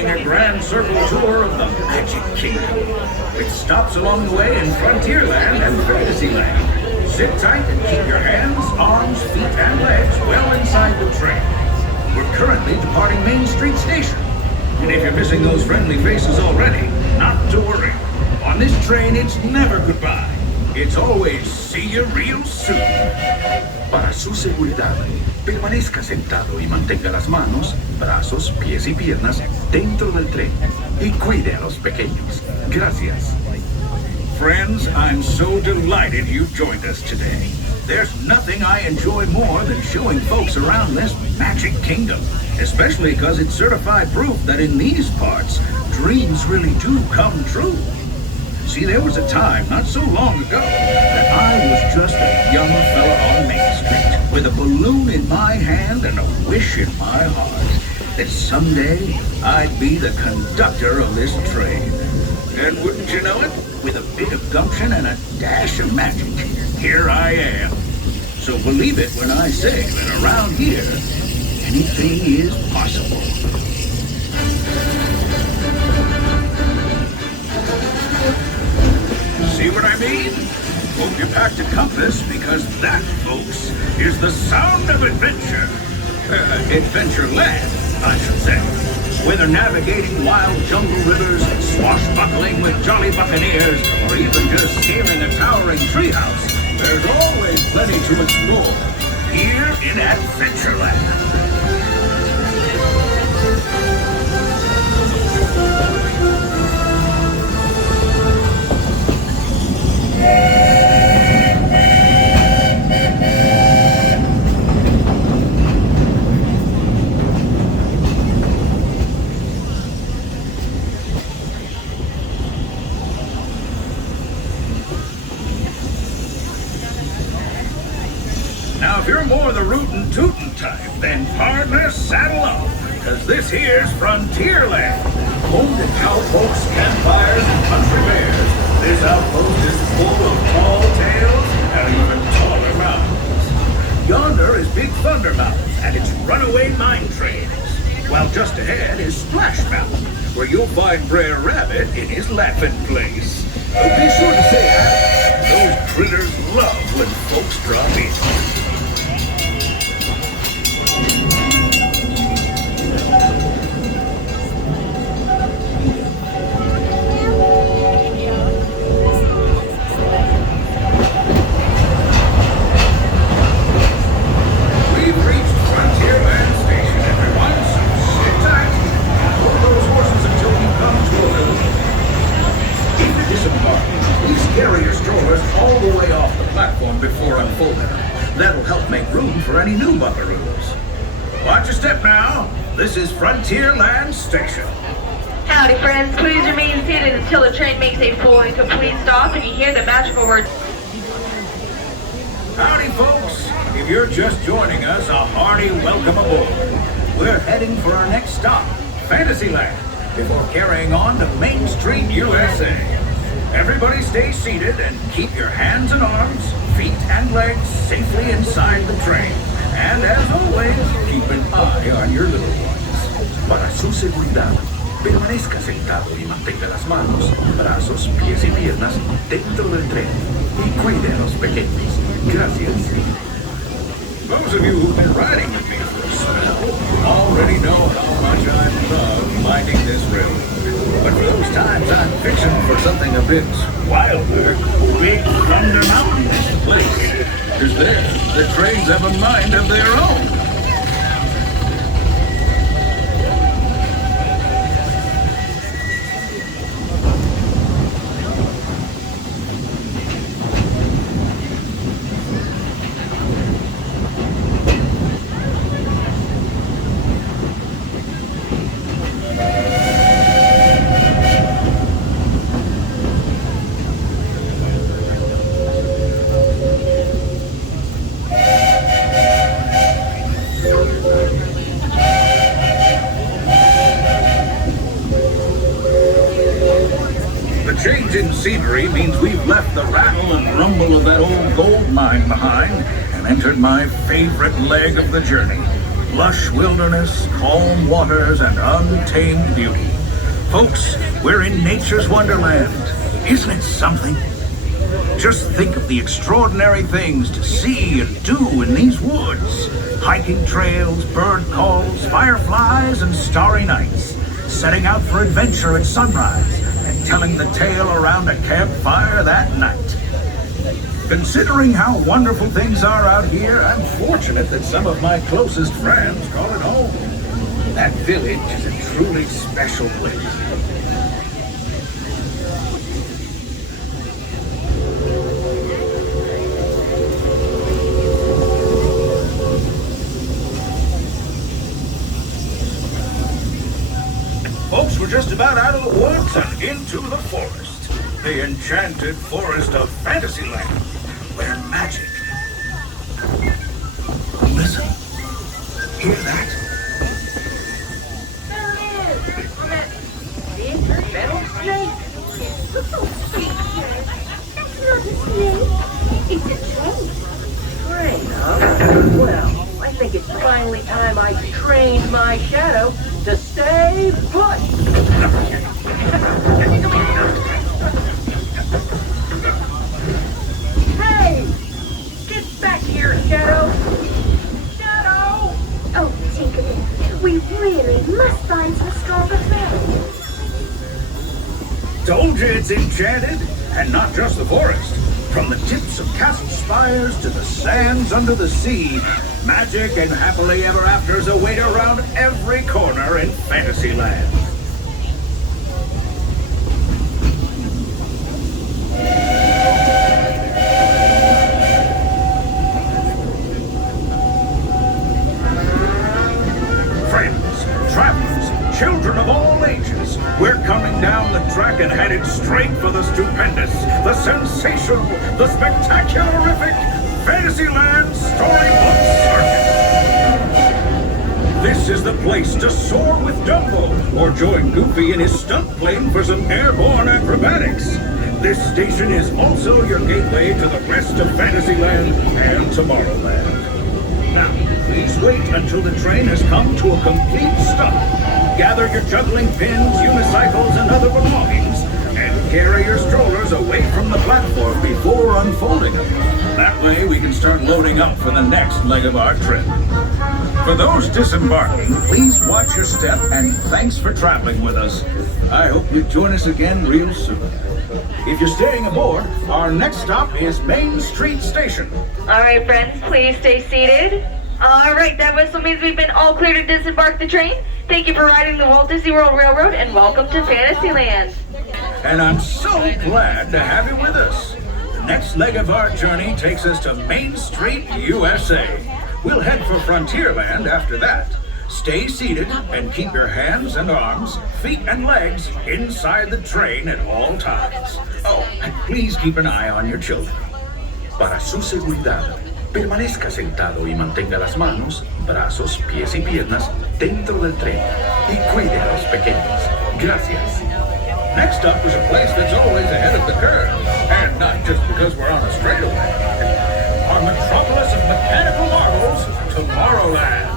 beginning a grand circle tour of the Magic Kingdom, with stops along the way in Frontierland and Fantasyland. Sit tight and keep your hands, arms, feet, and legs well inside the train. We're currently departing Main Street Station. And if you're missing those friendly faces already, not to worry. On this train, it's never goodbye. It's always see you real soon. Para su seguridad, permanezca sentado y mantenga las manos, brazos, pies y piernas dentro del tren. Y cuide a los pequeños. Gracias. Friends, I'm so delighted you've joined us today. There's nothing I enjoy more than showing folks around this Magic Kingdom, especially because it's certified proof that in these parts, dreams really do come true. See, there was a time not so long ago that I was just a young fella on Main Street with a balloon in my hand and a wish in my heart that someday I'd be the conductor of this train. And wouldn't you know it, with a bit of gumption and a dash of magic, here I am. So believe it when I say that around here, anything is possible. See what I mean? Hope you packed a compass, because that, folks, is the sound of adventure. Adventureland, I should say. Whether navigating wild jungle rivers, swashbuckling with jolly buccaneers, or even just scaling a towering treehouse, there's always plenty to explore here in Adventureland. Now, if you're more the rootin' tootin' type, then partner, saddle up, because this here's Frontierland. Home to cowpokes, campfires, and country bears, this outpost is full of tall tales and even taller mountains. Yonder is Big Thunder Mountain and its runaway mine trains, while just ahead is Splash Mountain, where you'll find Brer Rabbit in his laughing place. Be sure to say hi. Those critters love when folks drop in. Carry your strollers all the way off the platform before unfolding. That'll help make room for any new buckaroos. Watch your step now. This is Frontierland Station. Howdy, friends. Please remain seated until the train makes a full and complete stop and you hear the magical words. Howdy, folks. If you're just joining us, a hearty welcome aboard. We're heading for our next stop, Fantasyland, before carrying on to Main Street, USA. Everybody stay seated and keep your hands and arms, feet and legs safely inside the train. And as always, keep an eye on your little ones. Para su seguridad, permanezca sentado y mantenga las manos, brazos, pies y piernas dentro del tren. Y cuide a los pequeños. Gracias. Those of you who've been riding with me for a spell already know how much I love minding this railroad. But for those times, I'm fixing for something a bit wilder. Big Thunder Mountain is the place. Because there, the trains have a mind of their own. Change in scenery means we've left the rattle and rumble of that old gold mine behind and entered my favorite leg of the journey, Lush wilderness, calm waters, and untamed beauty. Folks, we're in nature's wonderland. Isn't it something? Just think of the extraordinary things to see and do in these woods. Hiking trails, bird calls, fireflies, and starry nights. Setting out for adventure at sunrise and telling the tale around a campfire that night. Considering how wonderful things are out here, I'm fortunate that some of my closest friends call it home. That village is a truly special place. Folks, we're just about out of the woods and into the forest. The enchanted forest of Fantasyland, where magic... Listen. Hear that? There it is! On that big metal snake. That's not a snake. It's a train. Train, huh? Well, I think it's finally time I trained my shadow to stay put. Hey! Get back here, Shadow! Shadow! Oh, Tinkerbell, we really must find some stronger thread. Told you it's enchanted, and not just the forest. From the tips of castle spires to the sands under the sea, magic and happily ever afters await around every corner in Fantasyland. Friends, travelers, children of all ages, we're coming down the track and headed straight for the stupendous, the sensational, the spectacularific Fantasyland Storybook Circuit. This is the place to soar with Dumbo or join Goofy in his stunt plane for some airborne acrobatics. This station is also your gateway to the rest of Fantasyland and Tomorrowland. Now, please wait until the train has come to a complete stop. Gather your juggling pins, unicycles, and other belongings, and carry your strollers away from the platform before unfolding them. That way we can start loading up for the next leg of our trip. For those disembarking, please watch your step, and thanks for traveling with us. I hope you join us again real soon. If you're staying aboard, our next stop is Main Street Station. All right, friends, please stay seated. All right, that whistle means we've been all clear to disembark the train. Thank you for riding the Walt Disney World Railroad, and welcome to Fantasyland. And I'm so glad to have you with us. The next leg of our journey takes us to Main Street, USA. We'll head for Frontierland after that. Stay seated and keep your hands and arms, feet and legs inside the train at all times. Oh, and please keep an eye on your children. Para su seguridad, permanezca sentado y mantenga las manos, brazos, pies y piernas dentro del tren y cuide a los pequeños. Gracias. Next up is a place that's always ahead of the curve, and not just because we're on a straightaway. Our metropolis of mechanical marvels, Tomorrowland.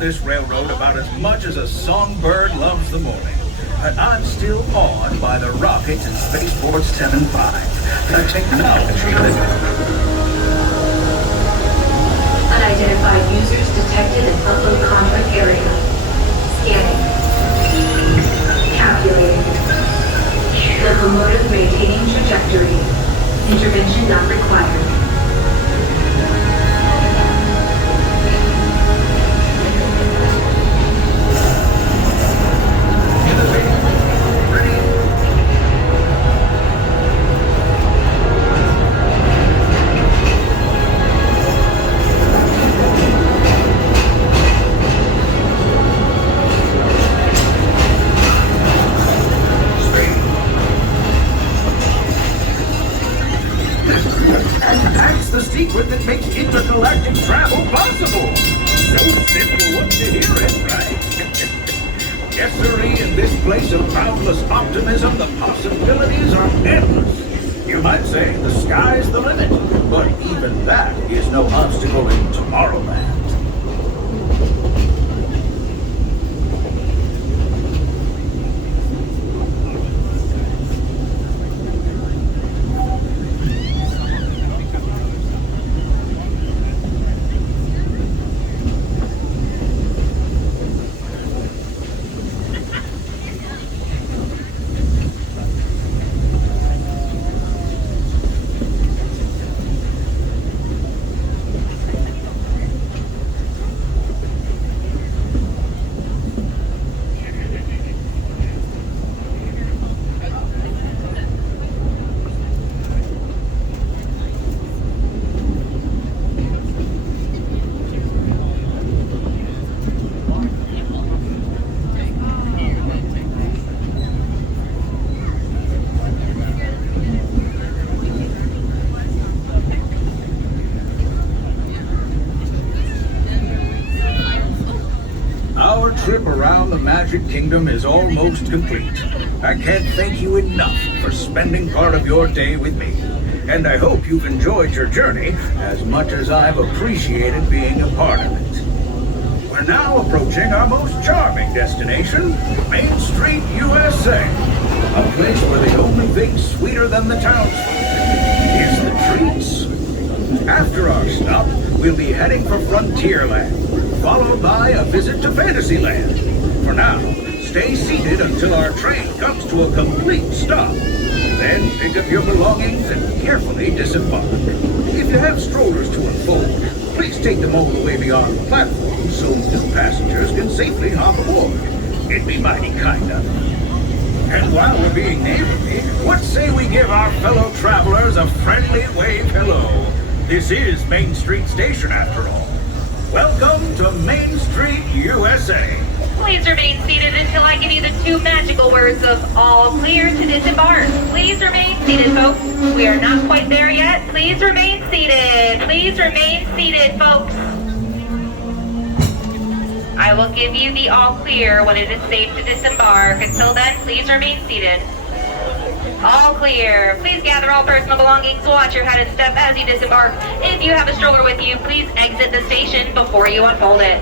This railroad about as much as a songbird loves the morning. But I'm still awed by the rockets and spaceports 10 and 5. The technology that... Unidentified users detected in upload conflict area. Scanning. Calculating. Locomotive maintaining trajectory. Intervention not required. travel possible. So simple once you hear it, right? Yes, sirree, in this place of boundless optimism, the possibilities are endless. You might say the sky's the limit, but even that is no obstacle in Tomorrowland. Our trip around the Magic Kingdom is almost complete. I can't thank you enough for spending part of your day with me. And I hope you've enjoyed your journey as much as I've appreciated being a part of it. We're now approaching our most charming destination, Main Street, USA. A place where the only thing sweeter than the townsfolk is the treats. After our stop, we'll be heading for Frontierland, followed by a visit to Fantasyland. For now, stay seated until our train comes to a complete stop. Then pick up your belongings and carefully disembark. If you have strollers to unfold, please take them all the way beyond the platform so new passengers can safely hop aboard. It'd be mighty kind of you. And while we're being neighborly, what say we give our fellow travelers a friendly wave hello? This is Main Street Station after all. Welcome to Main Street, USA. Please remain seated until I give you the two magical words of all clear to disembark. Please remain seated, folks. We are not quite there yet. Please remain seated. Please remain seated, folks. I will give you the all clear when it is safe to disembark. Until then, please remain seated. All clear. Please gather all personal belongings. Watch your head and step as you disembark. If you have a stroller with you, please exit the station before you unfold it.